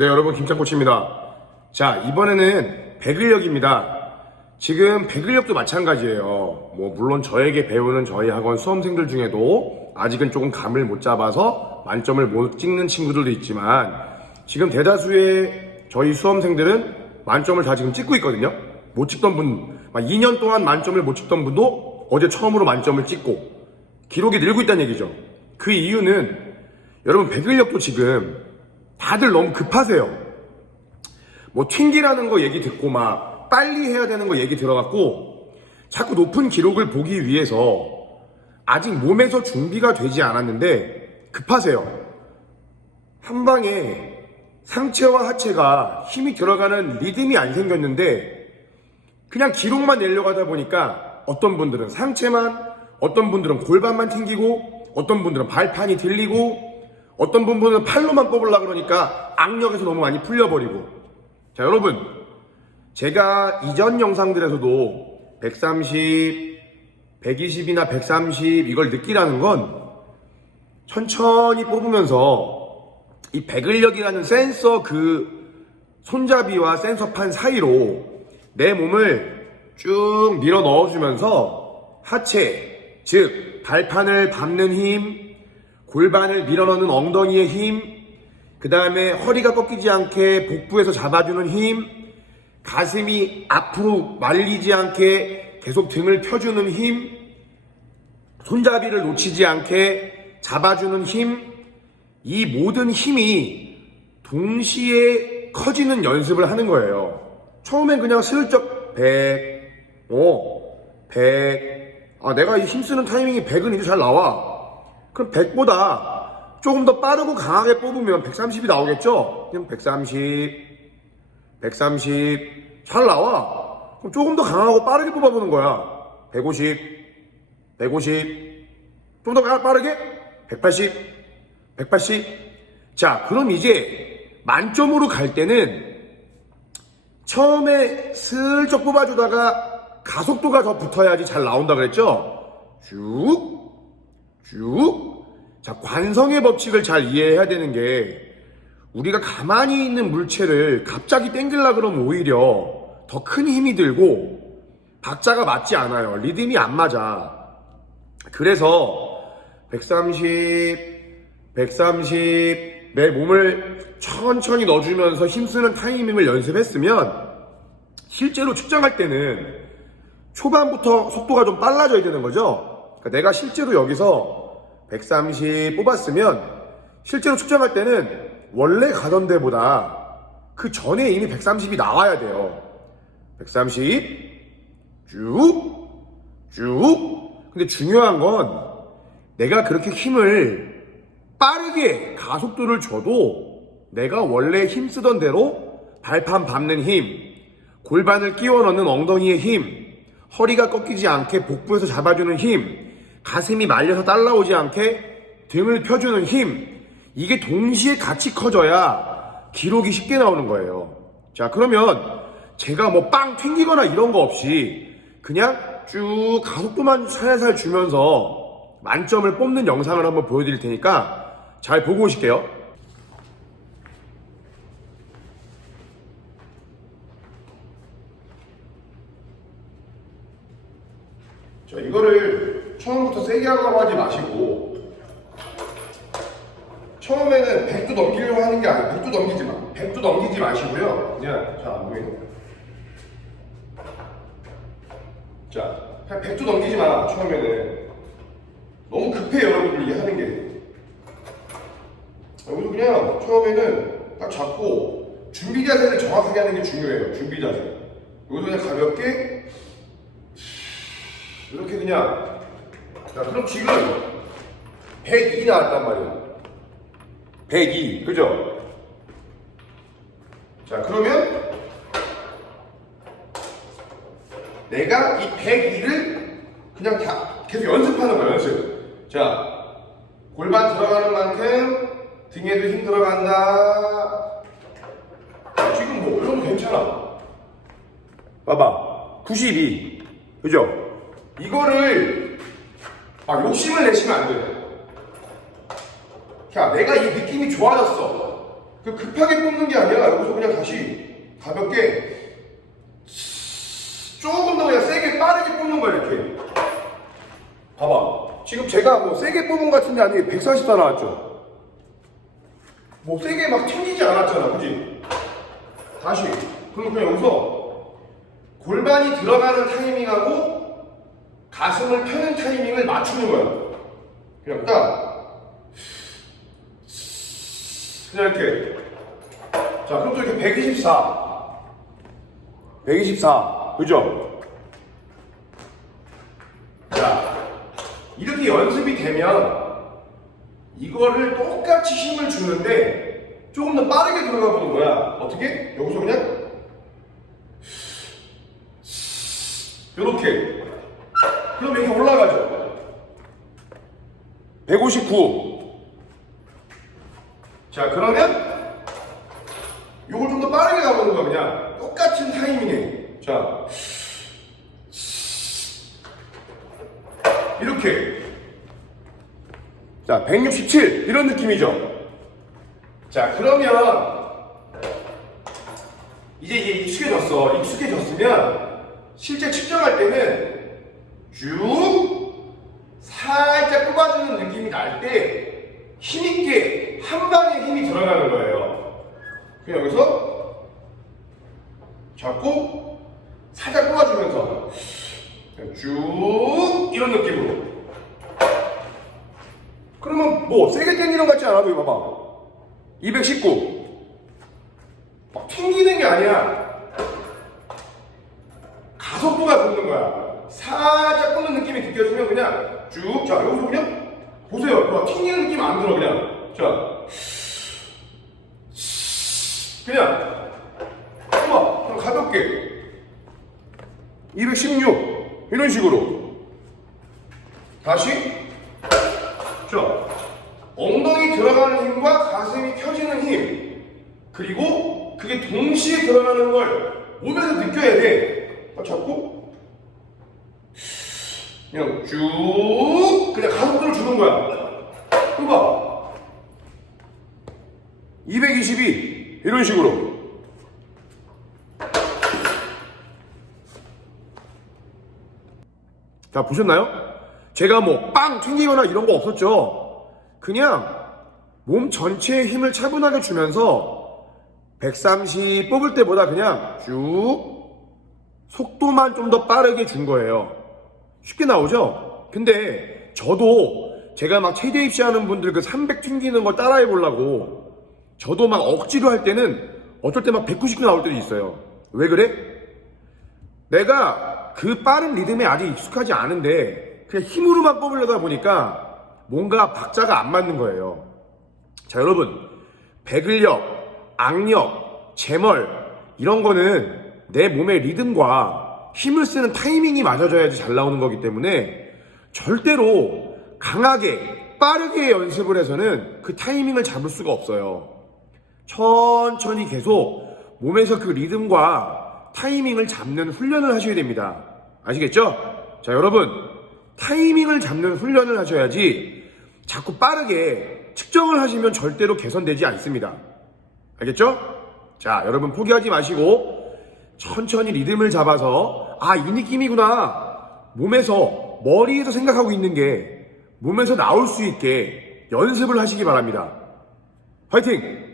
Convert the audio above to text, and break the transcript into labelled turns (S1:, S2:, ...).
S1: 네, 여러분 김창코치입니다. 자, 이번에는 배근력입니다. 지금 배근력도 마찬가지예요. 뭐 물론 저에게 배우는 저희 학원 수험생들 중에도 아직은 조금 감을 못 잡아서 만점을 못 찍는 친구들도 있지만 지금 대다수의 저희 수험생들은 만점을 다 지금 찍고 있거든요. 못 찍던 분, 막 2년 동안 만점을 못 찍던 분도 어제 처음으로 만점을 찍고 기록이 늘고 있다는 얘기죠. 그 이유는 여러분 배근력도 지금 다들 너무 급하세요. 뭐 튕기라는 거 얘기 듣고 막 빨리 해야 되는 거 얘기 들어갖고 자꾸 높은 기록을 보기 위해서 아직 몸에서 준비가 되지 않았는데 급하세요. 한 방에 상체와 하체가 힘이 들어가는 리듬이 안 생겼는데 그냥 기록만 내려가다 보니까 어떤 분들은 상체만 어떤 분들은 골반만 튕기고 어떤 분들은 발판이 들리고 어떤 분들은 팔로만 뽑으려 그러니까 악력에서 너무 많이 풀려버리고. 자 여러분. 제가 이전 영상들에서도 130, 120이나 130 이걸 느끼라는 건 천천히 뽑으면서 이 배근력이라는 센서 그 손잡이와 센서판 사이로 내 몸을 쭉 밀어 넣어주면서 하체, 즉 발판을 밟는 힘, 골반을 밀어넣는 엉덩이의 힘, 그 다음에 허리가 꺾이지 않게 복부에서 잡아주는 힘, 가슴이 앞으로 말리지 않게 계속 등을 펴주는 힘, 손잡이를 놓치지 않게 잡아주는 힘, 이 모든 힘이 동시에 커지는 연습을 하는 거예요. 처음엔 그냥 슬쩍 100, 어, 100, 아, 내가 이 힘쓰는 타이밍이 100은 이제 잘 나와. 그럼 100보다 조금 더 빠르고 강하게 뽑으면 130이 나오겠죠? 그냥 130, 130, 잘 나와. 그럼 조금 더 강하고 빠르게 뽑아보는 거야. 150, 150, 좀 더 빠르게? 180, 180. 자, 그럼 이제 만점으로 갈 때는 처음에 슬쩍 뽑아주다가 가속도가 더 붙어야지 잘 나온다 그랬죠? 쭉, 쭉. 자, 관성의 법칙을 잘 이해해야 되는 게 우리가 가만히 있는 물체를 갑자기 땡길라 그러면 오히려 더 큰 힘이 들고 박자가 맞지 않아요. 리듬이 안 맞아. 그래서 130, 130, 내 몸을 천천히 넣어주면서 힘쓰는 타이밍을 연습했으면 실제로 측정할 때는 초반부터 속도가 좀 빨라져야 되는 거죠. 그러니까 내가 실제로 여기서 130 뽑았으면 실제로 측정할 때는 원래 가던 데보다 그 전에 이미 130이 나와야 돼요. 130, 쭉, 쭉. 근데 중요한 건 내가 그렇게 힘을 빠르게 가속도를 줘도 내가 원래 힘쓰던 대로 발판 밟는 힘, 골반을 끼워 넣는 엉덩이의 힘, 허리가 꺾이지 않게 복부에서 잡아주는 힘, 가슴이 말려서 딸라오지 않게 등을 펴주는 힘, 이게 동시에 같이 커져야 기록이 쉽게 나오는 거예요. 자, 그러면 제가 뭐 빵 튕기거나 이런 거 없이 그냥 쭉 가속도만 살살 주면서 만점을 뽑는 영상을 한번 보여드릴 테니까 잘 보고 오실게요. 자, 이거를 처음부터 세게 하려고 하지 마시고 처음에는 100도 넘기려고 하는 게 아니에요. 100도 넘기지 마. 100도 넘기지 마시고요. 그냥 잘 안 보이네. 자, 100도 넘기지 마. 처음에는 너무 급해 여러분들 이게 하는 게. 여기서 그냥 처음에는 딱 잡고 준비 자세를 정확하게 하는 게 중요해요. 준비 자세. 여기서 그냥 가볍게 이렇게 그냥 자 그럼 지금 102 나왔단 말이에요. 102 그죠? 자 그러면 내가 이 102를 그냥 다 계속 연습하는 거야 연습. 자 골반 들어가는 만큼 등에도 힘 들어간다. 자, 지금 뭐 이런 거 괜찮아. 봐봐. 92 그죠? 이거를 아, 욕심을 내시면 안 돼요. 야, 내가 이 느낌이 좋아졌어. 그 급하게 뽑는 게 아니라 여기서 그냥 다시 가볍게 조금 더 그냥 세게 빠르게 뽑는 거야 이렇게. 봐봐. 지금 제가 뭐 세게 뽑은 것 같은데 아니 144 나왔죠? 뭐 세게 막 튕기지 않았잖아 그지? 다시. 그럼 그냥 여기서 골반이 들어가는 타이밍하고 가슴을 펴는 타이밍을 맞추는 거야. 그냥 딱 그냥 이렇게. 자 그럼 또 이렇게 124 124 그죠? 자 이렇게 연습이 되면 이거를 똑같이 힘을 주는데 조금 더 빠르게 들어가 보는 거야. 어떻게? 여기서 그냥 이렇게 그럼 이렇게 올라가죠 159 자 그러면 요걸 좀 더 빠르게 가보는 거야 그냥. 똑같은 타이밍에. 자. 이렇게. 자 167 이런 느낌이죠. 자 그러면 이제 이게 익숙해졌어. 익숙해졌으면 실제 측정할 때는 쭉 살짝 뽑아주는 느낌이 날 때 힘있게 한 방에 힘이 들어가는 거예요. 그냥 여기서 잡고 살짝 뽑아주면서 쭉 이런 느낌으로. 그러면 뭐 세게 당기는 것 같지 않아도 이거 봐봐. 219. 막 튕기는 게 아니야. 가속도가 붙는 거야. 살짝 꽂는 느낌이 느껴지면 그냥 쭉, 자, 여기서 그냥 보세요. 막 튕기는 느낌 안 들어, 그냥. 자. 그냥. 우와, 그냥 가볍게. 216. 이런 식으로. 다시. 자. 엉덩이 들어가는 힘과 가슴이 펴지는 힘. 그리고 그게 동시에 들어가는 걸 몸에서 느껴야 돼. 딱 잡고 그냥 쭉 그냥 가속도를 주는 거야. 해봐. 222 이런 식으로. 자 보셨나요? 제가 뭐 빵 튕기거나 이런 거 없었죠. 그냥 몸 전체에 힘을 차분하게 주면서 130 뽑을 때보다 그냥 쭉 속도만 좀 더 빠르게 준 거예요. 쉽게 나오죠? 근데 저도 제가 막 체대 입시하는 분들 그 300 튕기는 거 따라해 보려고 저도 막 억지로 할 때는 어쩔 때 막 199 나올 때도 있어요. 왜 그래? 내가 그 빠른 리듬에 아직 익숙하지 않은데 그냥 힘으로만 뽑으려다 보니까 뭔가 박자가 안 맞는 거예요. 자, 여러분. 배근력, 악력, 재멀 이런 거는 내 몸의 리듬과 힘을 쓰는 타이밍이 맞아져야지 잘 나오는 거기 때문에 절대로 강하게 빠르게 연습을 해서는 그 타이밍을 잡을 수가 없어요. 천천히 계속 몸에서 그 리듬과 타이밍을 잡는 훈련을 하셔야 됩니다. 아시겠죠? 자, 여러분. 타이밍을 잡는 훈련을 하셔야지 자꾸 빠르게 측정을 하시면 절대로 개선되지 않습니다. 알겠죠? 자, 여러분 포기하지 마시고 천천히 리듬을 잡아서 아, 이 느낌이구나. 몸에서 머리에서 생각하고 있는 게 몸에서 나올 수 있게 연습을 하시기 바랍니다. 화이팅!